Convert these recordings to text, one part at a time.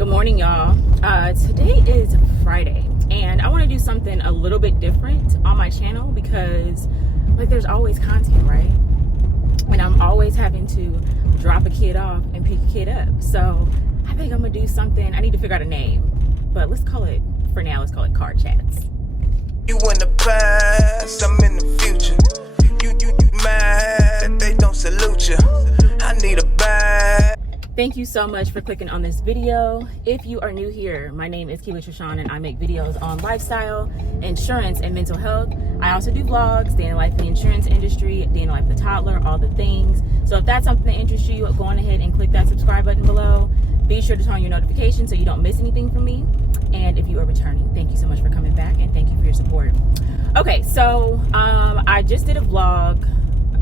Good morning, y'all. Today is Friday, and I want to do something a little bit different on my channel because, like, there's always content, right? And I'm always having to drop a kid off and pick a kid up. So I think I'm gonna do something. I need to figure out a name, but let's call it, for now, let's call it Car Chats. You in the past, I'm in the future. You mad, they don't salute you. I need a bag. Thank you so much for clicking on this video. If you are new here, my name is Keely Trishawn and I make videos on lifestyle, insurance, and mental health. I also do vlogs, day in the life in the insurance industry, day in the life of the toddler, all the things. So if that's something that interests you, go on ahead and click that subscribe button below. Be sure to turn on your notifications so you don't miss anything from me. And if you are returning, thank you so much for coming back and thank you for your support. Okay, so I just did a vlog.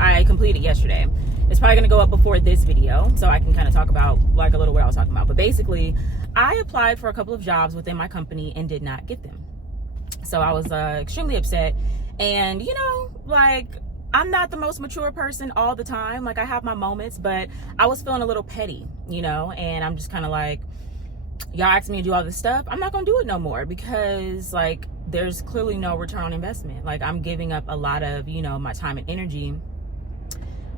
I completed yesterday. It's probably gonna go up before this video, so I can kind of talk about like a little what I was talking about. But basically, I applied for a couple of jobs within my company and did not get them. So I was extremely upset. And you know, like, I'm not the most mature person all the time. Like, I have my moments, but I was feeling a little petty, you know, and I'm just kind of like, y'all asked me to do all this stuff. I'm not gonna do it no more because, like, there's clearly no return on investment. Like, I'm giving up a lot of, you know, my time and energy.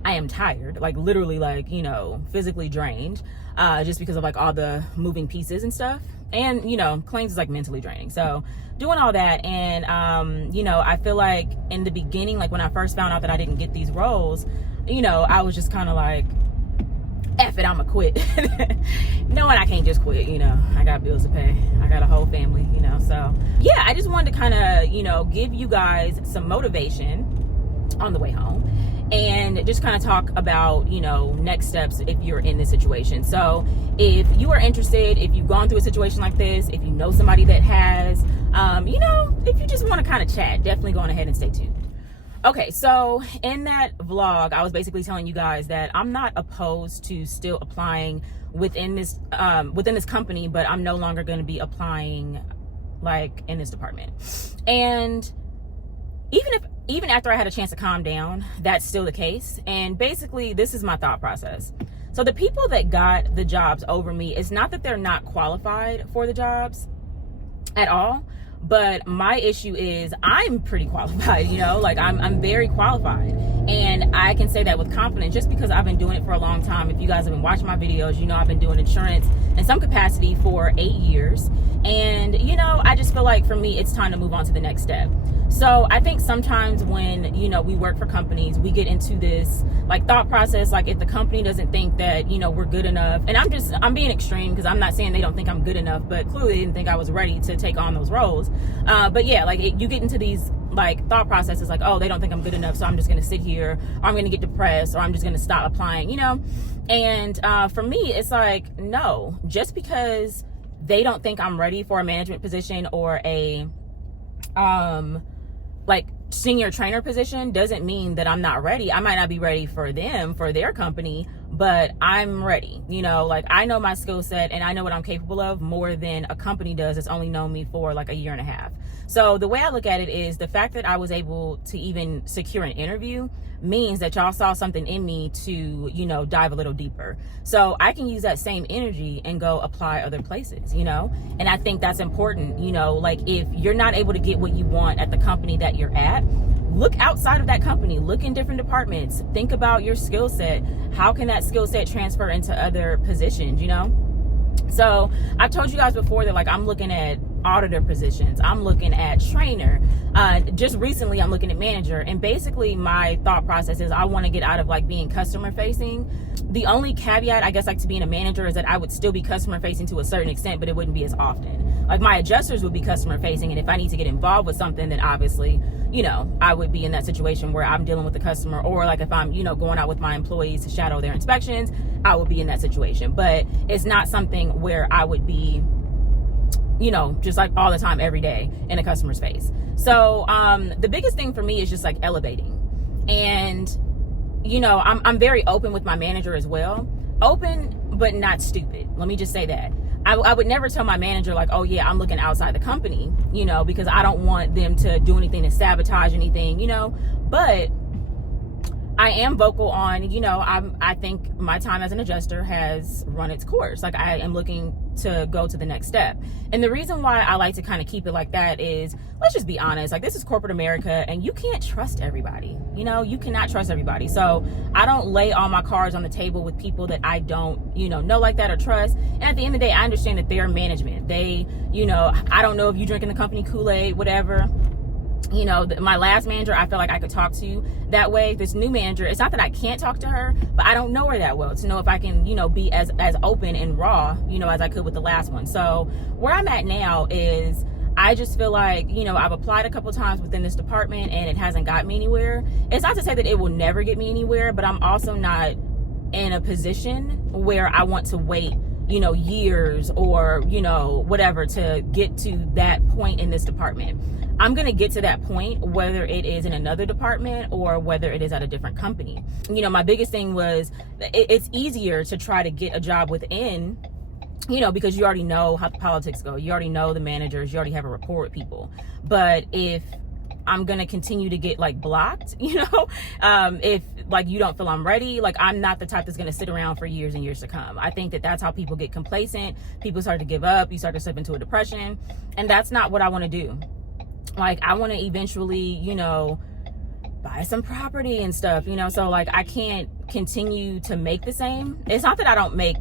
I am tired, like literally, like, you know, physically drained, just because of like all the moving pieces and stuff. And, you know, claims is like mentally draining. So doing all that. And, you know, I feel like in the beginning, like when I first found out that I didn't get these roles, you know, I was just kind of like, F it, I'ma quit. Knowing I can't just quit, you know, I got bills to pay. I got a whole family, you know, so yeah, I just wanted to kind of, you know, give you guys some motivation on the way home. And just kind of talk about, you know, next steps if you're in this situation. So if you are interested, if you've gone through a situation like this, if you know somebody that has, you know, if you just want to kind of chat, definitely go on ahead and stay tuned. Okay, so in that vlog, I was basically telling you guys that I'm not opposed to still applying within this company, but I'm no longer going to be applying like in this department. And even after I had a chance to calm down, that's still the case. And basically, this is my thought process. So the people that got the jobs over me, it's not that they're not qualified for the jobs at all, but my issue is I'm pretty qualified, you know, like I'm very qualified. And I can say that with confidence just because I've been doing it for a long time. If you guys have been watching my videos, you know I've been doing insurance in some capacity for 8 years. And, you know, I just feel like for me, it's time to move on to the next step. So I think sometimes when, you know, we work for companies, we get into this like thought process, like if the company doesn't think that, you know, we're good enough, and I'm being extreme because I'm not saying they don't think I'm good enough, but clearly they didn't think I was ready to take on those roles. But yeah, like you get into these like thought processes like, oh, they don't think I'm good enough, so I'm just going to sit here, or I'm going to get depressed, or I'm just going to stop applying, you know? And for me, it's like, no, just because they don't think I'm ready for a management position or a like senior trainer position doesn't mean that I'm not ready. I might not be ready for them, for their company, but I'm ready. You know, like I know my skill set and I know what I'm capable of more than a company does that's only known me for like a year and a half. So the way I look at it is the fact that I was able to even secure an interview means that y'all saw something in me to, you know, dive a little deeper. So I can use that same energy and go apply other places, you know? And I think that's important, you know, like if you're not able to get what you want at the company that you're at, look outside of that company, look in different departments, think about your skill set. How can that skill set transfer into other positions, you know? So I've told you guys before that like I'm looking at auditor positions, I'm looking at trainer, just recently I'm looking at manager. And basically my thought process is I want to get out of like being customer facing. The only caveat I guess like to being a manager is that I would still be customer facing to a certain extent, but it wouldn't be as often. Like my adjusters would be customer facing, and if I need to get involved with something, then obviously, you know, I would be in that situation where I'm dealing with the customer, or like if I'm, you know, going out with my employees to shadow their inspections, I would be in that situation. But it's not something where I would be, you know, just like all the time, every day in a customer's face. So the biggest thing for me is just like elevating. And, you know, I'm very open with my manager as well. Open, but not stupid. Let me just say that. I would never tell my manager like, oh yeah, I'm looking outside the company, you know, because I don't want them to do anything to sabotage anything, you know. But I am vocal on, you know, I think my time as an adjuster has run its course. Like I am looking to go to the next step. And the reason why I like to kind of keep it like that is, let's just be honest, like, this is corporate America, and you can't trust everybody. You know, you cannot trust everybody. So I don't lay all my cards on the table with people that I don't, know like that or trust. And at the end of the day, I understand that they're management. They, I don't know if you drinking the company Kool-Aid, whatever. My last manager, I feel like I could talk to that way. This new manager, it's not that I can't talk to her, but I don't know her that well to know if I can, be as open and raw, as I could with the last one. So where I'm at now is, I just feel like, I've applied a couple times within this department and it hasn't got me anywhere. It's not to say that it will never get me anywhere, but I'm also not in a position where I want to wait, years or, whatever to get to that point in this department. I'm going to get to that point, whether it is in another department or whether it is at a different company. My biggest thing was it's easier to try to get a job within, because you already know how the politics go. You already know the managers. You already have a rapport with people. But if I'm going to continue to get blocked, if you don't feel I'm ready, I'm not the type that's going to sit around for years and years to come. I think that that's how people get complacent. People start to give up. You start to slip into a depression. And that's not what I want to do. I want to eventually, buy some property and stuff, so I can't continue to make the same. It's not that I don't make,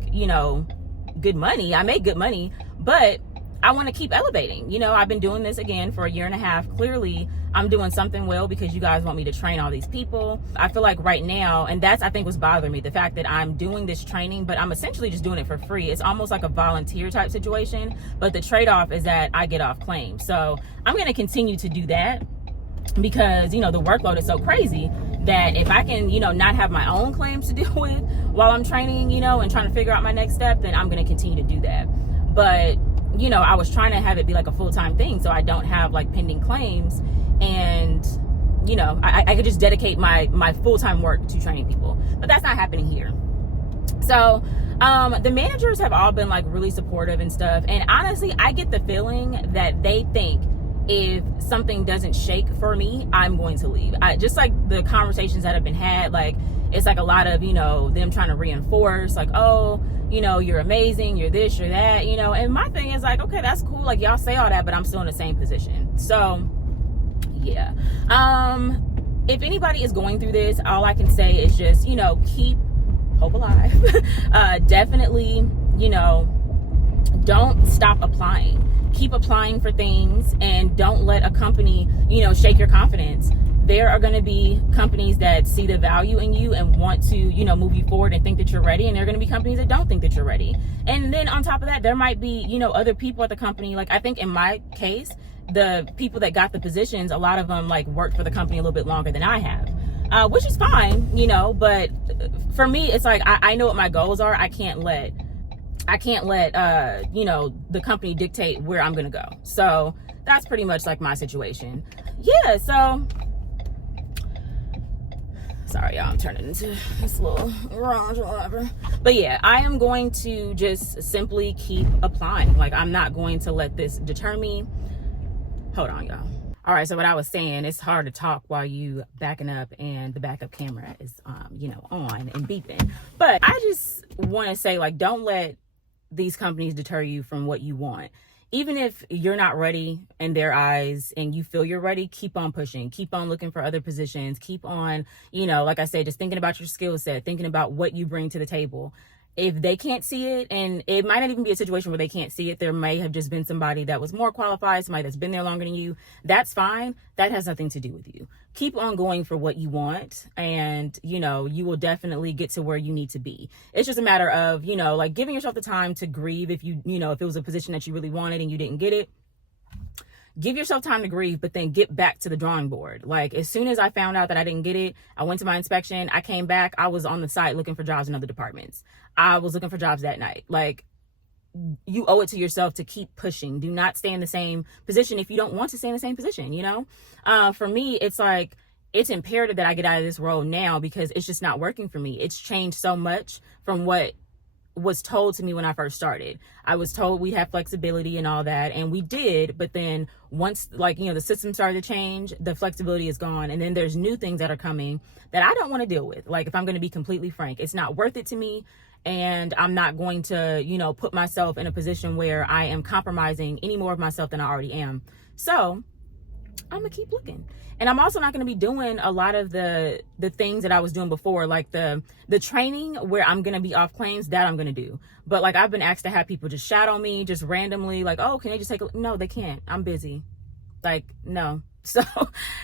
good money. I make good money, but I want to keep elevating. I've been doing this again for a year and a half. Clearly, I'm doing something well because you guys want me to train all these people. I feel like right now, and that's, I think, what's bothering me, the fact that I'm doing this training, but I'm essentially just doing it for free. It's almost like a volunteer type situation, but the trade-off is that I get off claim. So I'm going to continue to do that because, the workload is so crazy that if I can, not have my own claims to deal with while I'm training, and trying to figure out my next step, then I'm going to continue to do that. But, I was trying to have it be like a full-time thing so I don't have pending claims. And, I could just dedicate my full-time work to training people, but that's not happening here. So, the managers have all been really supportive and stuff. And honestly, I get the feeling that they think if something doesn't shake for me, I'm going to leave. Just the conversations that have been had, it's a lot of, them trying to reinforce oh, you're amazing, you're this, you're that, and my thing is okay, that's cool. Y'all say all that, but I'm still in the same position. So yeah. If anybody is going through this, all I can say is just, keep hope alive. Definitely, don't stop applying. Keep applying for things and don't let a company, shake your confidence. There are going to be companies that see the value in you and want to, move you forward and think that you're ready. And there are going to be companies that don't think that you're ready. And then on top of that, there might be, other people at the company. I think in my case, the people that got the positions, a lot of them worked for the company a little bit longer than I have, which is fine, but for me, it's I know what my goals are. I can't let, the company dictate where I'm going to go. So that's pretty much my situation. Yeah. So sorry, y'all, I'm turning into this little garage or whatever. But yeah, I am going to just simply keep applying. I'm not going to let this deter me. Hold on, y'all. All right, so what I was saying, it's hard to talk while you backing up and the backup camera is, on and beeping. But I just want to say, don't let these companies deter you from what you want. Even if you're not ready in their eyes and you feel you're ready, keep on pushing, keep on looking for other positions, keep on, like I said, just thinking about your skill set, thinking about what you bring to the table. If they can't see it, and it might not even be a situation where they can't see it, there may have just been somebody that was more qualified, somebody that's been there longer than you. That's fine. That has nothing to do with you. Keep on going for what you want, and, you will definitely get to where you need to be. It's just a matter of, giving yourself the time to grieve if if it was a position that you really wanted and you didn't get it. Give yourself time to grieve, but then get back to the drawing board. As soon as I found out that I didn't get it, I went to my inspection, I came back, I was on the site looking for jobs in other departments. I was looking for jobs that night. You owe it to yourself to keep pushing. Do not stay in the same position if you don't want to stay in the same position, For me, it's it's imperative that I get out of this role now because it's just not working for me. It's changed so much from what was told to me when I first started. I was told we'd have flexibility and all that, and we did, but then once the system started to change, the flexibility is gone, and then there's new things that are coming that I don't want to deal with. If I'm going to be completely frank, it's not worth it to me, and I'm not going to, you know, put myself in a position where I am compromising any more of myself than I already am. So I'm gonna keep looking. And I'm also not gonna be doing a lot of the things that I was doing before, like the training where I'm gonna be off claims, that I'm gonna do. But like, I've been asked to have people just shadow me just randomly, like, oh, can they just take a, no, they can't, I'm busy. Like, no. So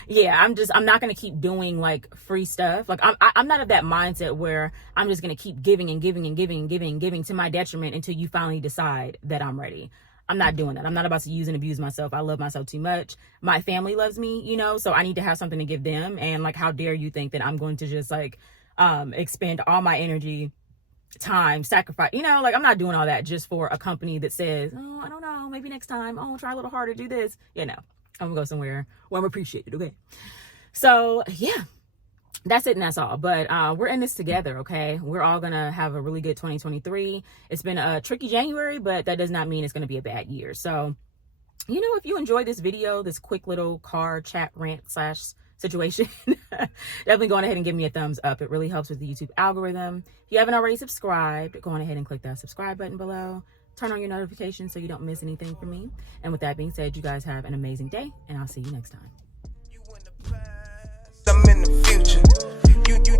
yeah, I'm not gonna keep doing like free stuff. Like, I'm not of that mindset where I'm just gonna keep giving and giving and giving and giving and giving to my detriment until you finally decide that I'm ready. I'm not doing that. I'm not about to use and abuse myself. I love myself too much. My family loves me, you know, so I need to have something to give them. And like, how dare you think that I'm going to just like expend all my energy, time, sacrifice, you know, like, I'm not doing all that just for a company that says, oh, I don't know, maybe next time, oh, try a little harder, do this. You know, I'm gonna go somewhere where I'm appreciated. Okay. So yeah, that's it and that's all. But we're in this together, okay? We're all gonna have a really good 2023. It's been a tricky January, but that does not mean it's gonna be a bad year. So, you know, if you enjoyed this video, this quick little car chat rant / situation, definitely go on ahead and give me a thumbs up. It really helps with the YouTube algorithm. If you haven't already subscribed, go on ahead and click that subscribe button below. Turn on your notifications so you don't miss anything from me. And with that being said, you guys have an amazing day, and I'll see you next time. I'm in the future. You